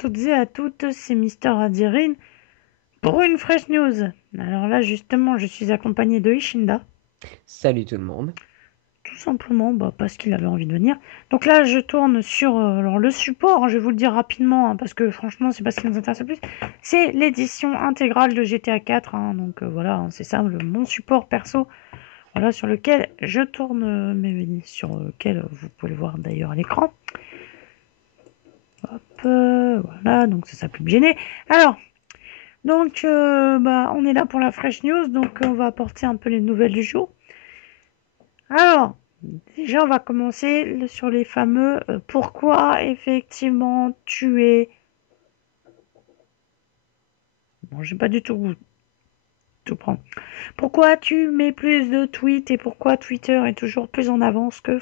toutes et à toutes, c'est Mister Adirine pour une fresh news. Alors là, justement, je suis accompagné de Ishinda, Salut tout le monde. tout simplement parce qu'il avait envie de venir. Donc là, je tourne sur alors le support, hein, je vais vous le dire rapidement, hein, parce que franchement, c'est pas ce qui nous intéresse le plus. C'est l'édition intégrale de GTA 4, hein, donc voilà, hein, c'est ça, mon support perso, voilà, sur lequel je tourne, sur lequel vous pouvez le voir d'ailleurs à l'écran. Hop, voilà, donc ça plus me gêner. Alors, donc, on est là pour la fresh news, donc on va apporter un peu les nouvelles du jour. Alors, déjà, on va commencer sur les fameux pourquoi effectivement tu es. Bon, j'ai pas du tout prendre. Pourquoi tu mets plus de tweets et pourquoi Twitter est toujours plus en avance que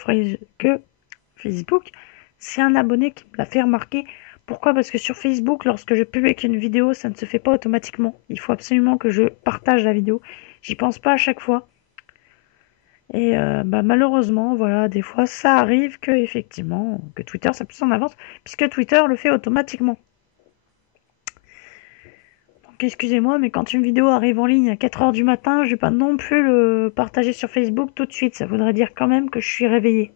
Facebook? C'est un abonné qui me l'a fait remarquer. Pourquoi? Parce que sur Facebook, lorsque je publie une vidéo, ça ne se fait pas automatiquement. Il faut absolument que je partage la vidéo. J'y pense pas à chaque fois. Et malheureusement, voilà, des fois, ça arrive que effectivement, que Twitter soit plus en avance, puisque Twitter le fait automatiquement. Donc excusez-moi, mais quand une vidéo arrive en ligne à 4 heures du matin, je vais pas non plus le partager sur Facebook tout de suite. Ça voudrait dire quand même que je suis réveillée.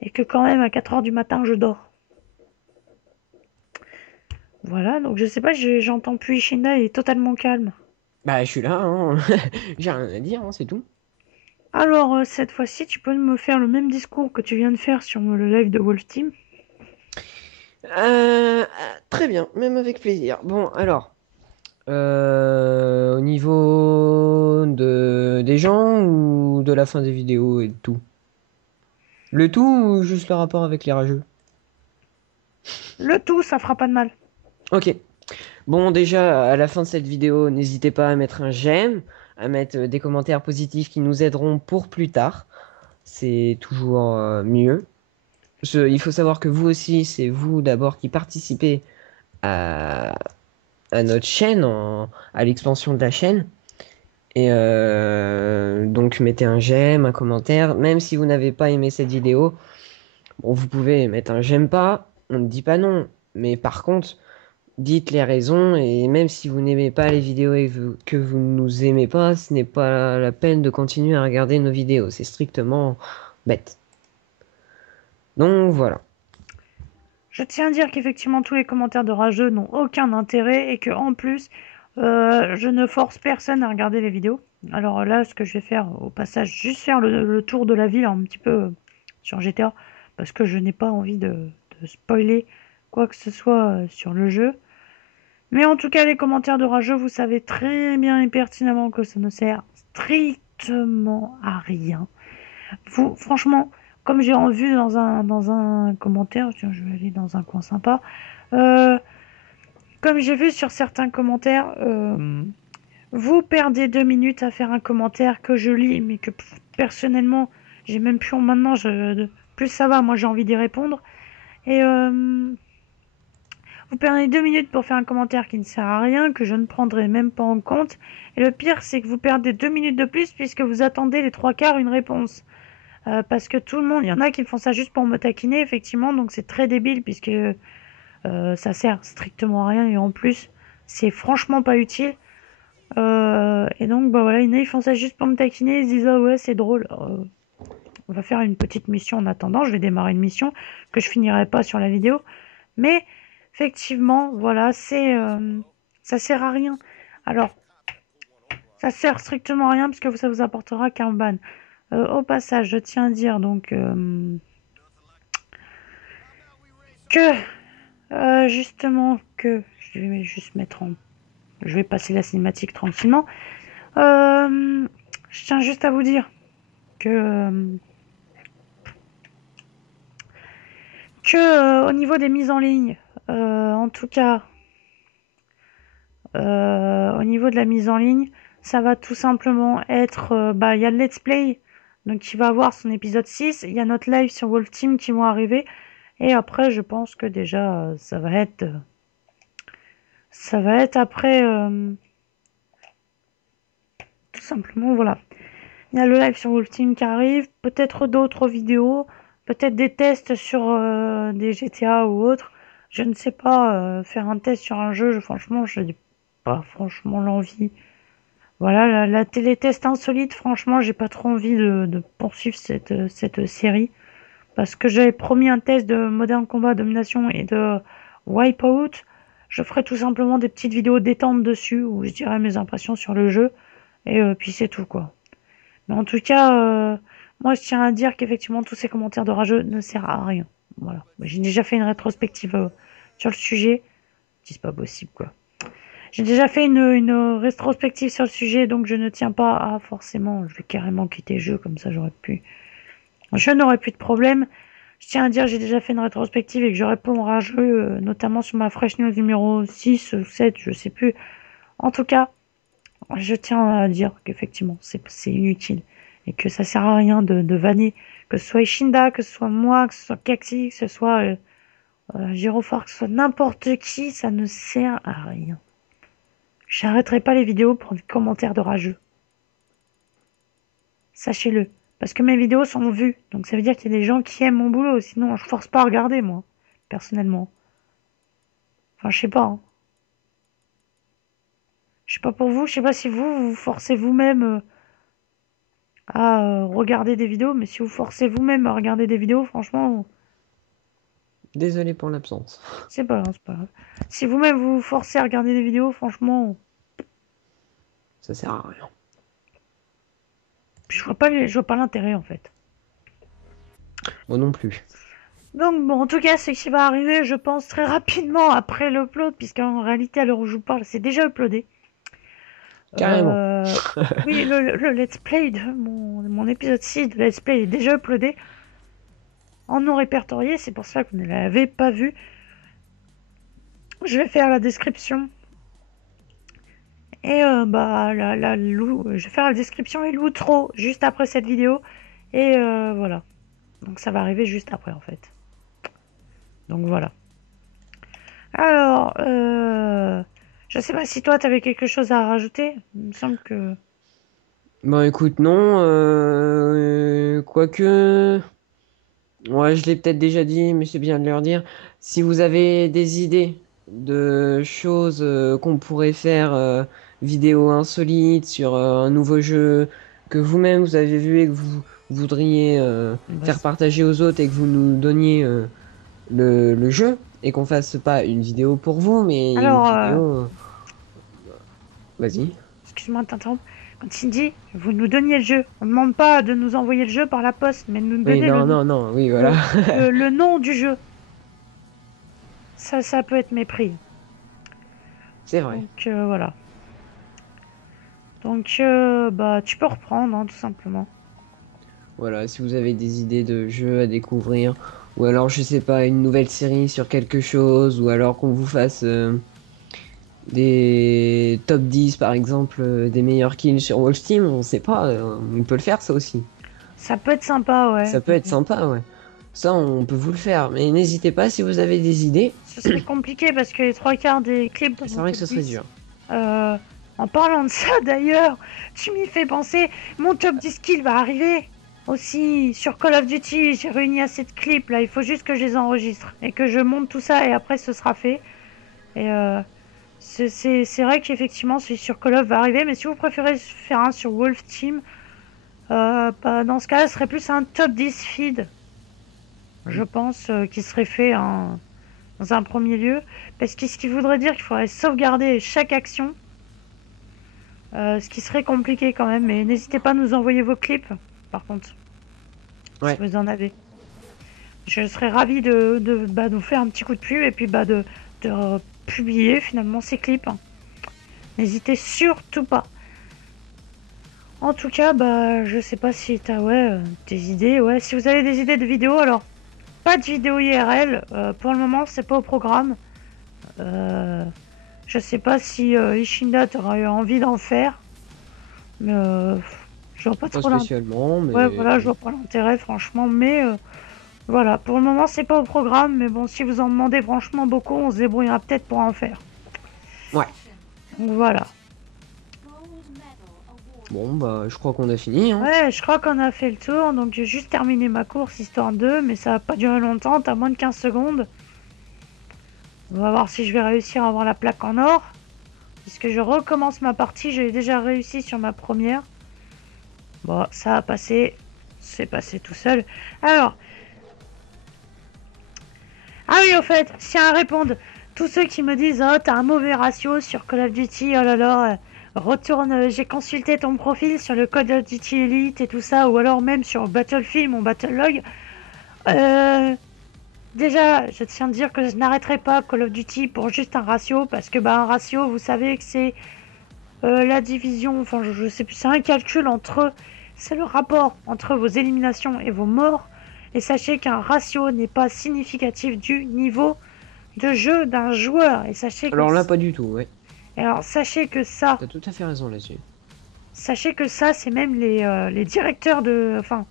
Et que quand même à 4 heures du matin, je dors. Voilà, donc je sais pas, j'entends plus Ishinda, il est totalement calme. Bah, je suis là, hein. J'ai rien à dire, hein, c'est tout. Alors, cette fois-ci, tu peux me faire le même discours que tu viens de faire sur le live de Wolf Team. Très bien, même avec plaisir. Bon, alors, au niveau des gens ou de la fin des vidéos et de tout? Le tout ou juste le rapport avec les rageux? Le tout, ça fera pas de mal. Ok. Bon, déjà, à la fin de cette vidéo, n'hésitez pas à mettre un j'aime, à mettre des commentaires positifs qui nous aideront pour plus tard. C'est toujours mieux. Il faut savoir que vous aussi, c'est vous d'abord qui participez à, à notre chaîne, à l'expansion de la chaîne. Et donc mettez un j'aime, un commentaire. Même si vous n'avez pas aimé cette vidéo, bon, vous pouvez mettre un j'aime pas. On ne dit pas non. Mais par contre, dites les raisons. Et même si vous n'aimez pas les vidéos et que vous ne nous aimez pas, ce n'est pas la peine de continuer à regarder nos vidéos. C'est strictement bête. Donc voilà. Je tiens à dire qu'effectivement, tous les commentaires de rageux n'ont aucun intérêt et que en plus, je ne force personne à regarder les vidéos. Alors là, ce que je vais faire au passage, juste faire le tour de la ville un petit peu sur GTA, parce que je n'ai pas envie de spoiler quoi que ce soit sur le jeu. Mais en tout cas, les commentaires de rageux, vous savez très bien et pertinemment que ça ne sert strictement à rien. Vous, franchement, comme j'ai vu dans un commentaire, tiens, je vais aller dans un coin sympa. euh, Comme j'ai vu sur certains commentaires, vous perdez 2 minutes à faire un commentaire que je lis, mais que personnellement, j'ai même plus maintenant. Plus ça va, moi j'ai envie d'y répondre. Et vous perdez 2 minutes pour faire un commentaire qui ne sert à rien, que je ne prendrai même pas en compte. Et le pire, c'est que vous perdez 2 minutes de plus puisque vous attendez les trois quarts une réponse. Parce que tout le monde, il y en a qui font ça juste pour me taquiner, effectivement, donc c'est très débile puisque ça sert strictement à rien et en plus, c'est franchement pas utile. Et donc, voilà, il y en a, ils font ça juste pour me taquiner, ils se disent, ah ouais, c'est drôle. On va faire une petite mission en attendant, je vais démarrer une mission que je finirai pas sur la vidéo. Mais, effectivement, voilà, ça sert à rien. Alors, ça sert strictement à rien parce que ça vous apportera qu'un ban. Au passage, je tiens à dire donc que justement que je vais juste mettre en, je vais passer la cinématique tranquillement. Je tiens juste à vous dire que au niveau des mises en ligne, en tout cas, au niveau de la mise en ligne, ça va tout simplement être, il y a le let's play, donc qui va avoir son épisode 6, il y a notre live sur Wolf Team qui vont arriver, et après, je pense que déjà, ça va être après, tout simplement, voilà. Il y a le live sur Wolf Team qui arrive, peut-être d'autres vidéos, peut-être des tests sur des GTA ou autres. Je ne sais pas, faire un test sur un jeu, franchement, je n'ai pas franchement l'envie. Voilà, la télétest insolite, franchement, j'ai pas trop envie de poursuivre cette série. Parce que j'avais promis un test de Modern Combat Domination et de Wipeout. Je ferai tout simplement des petites vidéos détente dessus où je dirai mes impressions sur le jeu. Et puis c'est tout quoi. Mais en tout cas, moi je tiens à dire qu'effectivement tous ces commentaires de rageux ne servent à rien. Voilà. J'ai déjà fait une rétrospective sur le sujet. C'est pas possible quoi. J'ai déjà fait une rétrospective sur le sujet, donc je ne tiens pas à forcément. Je vais carrément quitter le jeu, comme ça j'aurais pu. Je n'aurais plus de problème. Je tiens à dire, j'ai déjà fait une rétrospective et que je réponds aux rageux, notamment sur ma Fresh News numéro 6 ou 7, je sais plus. En tout cas, je tiens à dire qu'effectivement, c'est inutile et que ça sert à rien de vanner, que ce soit Ishinda, que ce soit moi, que ce soit Kaxi, que ce soit Girophare, que ce soit n'importe qui, ça ne sert à rien. J'arrêterai pas les vidéos pour des commentaires de rageux. Sachez-le. Parce que mes vidéos sont vues. Donc ça veut dire qu'il y a des gens qui aiment mon boulot. Sinon, je force pas à regarder, moi. Personnellement. Enfin, je sais pas. Hein. Je sais pas pour vous. Je sais pas si vous vous forcez vous-même à regarder des vidéos. Mais si vous forcez vous-même à regarder des vidéos, franchement, Désolé pour l'absence. c'est pas grave, c'est pas grave. Si vous-même vous vous forcez à regarder des vidéos, franchement, Ça sert à rien. je vois pas l'intérêt, en fait. Moi non plus. Donc bon, en tout cas, ce qui va arriver, je pense, très rapidement après l'upload, puisqu'en réalité, à l'heure où je vous parle, c'est déjà uploadé. Carrément. Oui, le let's play de mon épisode 6 de let's play est déjà uploadé en non répertorié, c'est pour ça que vous ne l'avez pas vu. Je vais faire la description et je vais faire la description et l'outro juste après cette vidéo et voilà. Donc ça va arriver juste après en fait. Donc voilà. Alors, je sais pas si toi t'avais quelque chose à rajouter. Il me semble que Bon, écoute, non. Quoique. Ouais, je l'ai peut-être déjà dit, mais c'est bien de leur dire. Si vous avez des idées de choses qu'on pourrait faire, vidéo insolite sur un nouveau jeu que vous-même vous avez vu et que vous voudriez bah, faire partager aux autres et que vous nous donniez le jeu et qu'on fasse pas une vidéo pour vous, mais une alors, vidéo. Vas-y. excuse-moi de t'interrompre. Quand il dit, vous nous donniez le jeu, on ne demande pas de nous envoyer le jeu par la poste, mais de nous Oui, donner non, non, non, oui, voilà. le nom du jeu. Ça peut être mépris. C'est vrai. Donc voilà. Donc bah tu peux reprendre, hein, tout simplement. Voilà, si vous avez des idées de jeux à découvrir, ou alors, je sais pas, une nouvelle série sur quelque chose, ou alors qu'on vous fasse des top 10 par exemple, des meilleurs kills sur Wolf Team, on sait pas, on peut le faire ça aussi. Ça peut être sympa, ouais. Ça peut être sympa, ouais. Ça, on peut vous le faire, mais n'hésitez pas si vous avez des idées. Ce serait compliqué parce que les trois quarts des clips dans C'est mon vrai que top ce serait 10, dur. euh, en parlant de ça d'ailleurs, tu m'y fais penser, mon top 10 kills va arriver. Aussi, sur Call of Duty, j'ai réuni assez de clips là, il faut juste que je les enregistre et que je monte tout ça et après ce sera fait. Et c'est vrai qu'effectivement celui sur Call of va arriver, mais si vous préférez faire un sur Wolf Team, bah, dans ce cas-là, ce serait plus un top 10 feed, je pense, qui serait fait dans un premier lieu. Parce que ce qui voudrait dire qu'il faudrait sauvegarder chaque action, ce qui serait compliqué quand même. Mais n'hésitez pas à nous envoyer vos clips, par contre, Ouais. si vous en avez. Je serais ravie de nous faire un petit coup de pub et puis de publier finalement ces clips. Hein. N'hésitez surtout pas. En tout cas, bah, je sais pas si t'as des idées. Ouais, si vous avez des idées de vidéos, alors pas de vidéo IRL. Pour le moment, c'est pas au programme. Je sais pas si Ishinda t'aurait envie d'en faire, mais je vois pas Pas trop l'intérêt. spécialement, mais Ouais, voilà, je vois pas l'intérêt, franchement. Mais voilà, pour le moment, c'est pas au programme. Mais bon, si vous en demandez franchement beaucoup, on se débrouillera peut-être pour en faire. ouais. Donc voilà. Bon, bah, je crois qu'on a fini, hein. Ouais, je crois qu'on a fait le tour. Donc j'ai juste terminé ma course histoire 2, mais ça va pas durer longtemps. T'as moins de 15 secondes. On va voir si je vais réussir à avoir la plaque en or. Puisque je recommence ma partie, j'avais déjà réussi sur ma première. Bon, ça a passé. C'est passé tout seul. Alors. Ah oui, au fait, je tiens à répondre. Tous ceux qui me disent oh, t'as un mauvais ratio sur Call of Duty, oh là là, retourne, j'ai consulté ton profil sur le Call of Duty Elite et tout ça, ou alors même sur Battlefield, mon Battlelog. Euh, Déjà, je tiens à dire que je n'arrêterai pas Call of Duty pour juste un ratio, parce que bah un ratio, vous savez que c'est la division, enfin je sais plus, c'est un calcul entre, c'est le rapport entre vos éliminations et vos morts. Et sachez qu'un ratio n'est pas significatif du niveau de jeu d'un joueur. Et Alors là, pas du tout, ouais. alors sachez que ça, T'as tout à fait raison là-dessus. c'est même les directeurs de, enfin,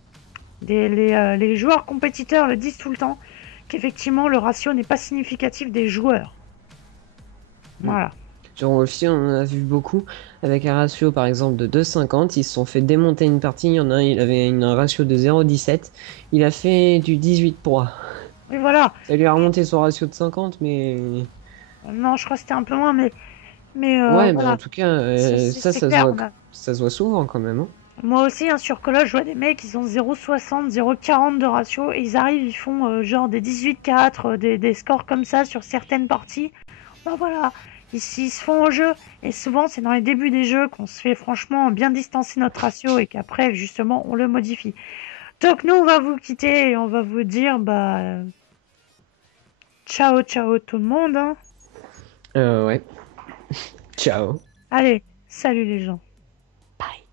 les joueurs compétiteurs le disent tout le temps, qu'effectivement le ratio n'est pas significatif des joueurs. Voilà. Sur aussi, on en a vu beaucoup avec un ratio par exemple de 2,50. Ils se sont fait démonter une partie. Il y en a un, il avait un ratio de 0,17. Il a fait du 18 poids. Oui, voilà. Ça lui a remonté son ratio de 50, mais. Non, je crois que c'était un peu moins, mais Ouais, mais en voilà. tout cas, ça, C'est ça se clair. voit, ça se voit souvent quand même, hein. Moi aussi, hein, sur Call of, je vois des mecs, ils ont 0,60, 0,40 de ratio, et ils arrivent, ils font genre des 18-4, des scores comme ça sur certaines parties. Ben voilà, ils se font au jeu, et souvent c'est dans les débuts des jeux qu'on se fait franchement bien distancer notre ratio, et qu'après, justement, on le modifie. Donc nous, on va vous quitter, et on va vous dire, bah, ciao, ciao tout le monde, hein. Ouais. Ciao. Allez, salut les gens. Bye.